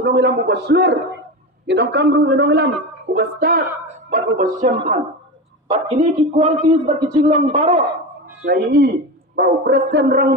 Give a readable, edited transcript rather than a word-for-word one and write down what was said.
Nong ilam ubah slur, inong kamru inong ilam ubah start, bat ubah syampan. Bat ini ki kualtis bat ki jinglong baro, ngai bau presiden rang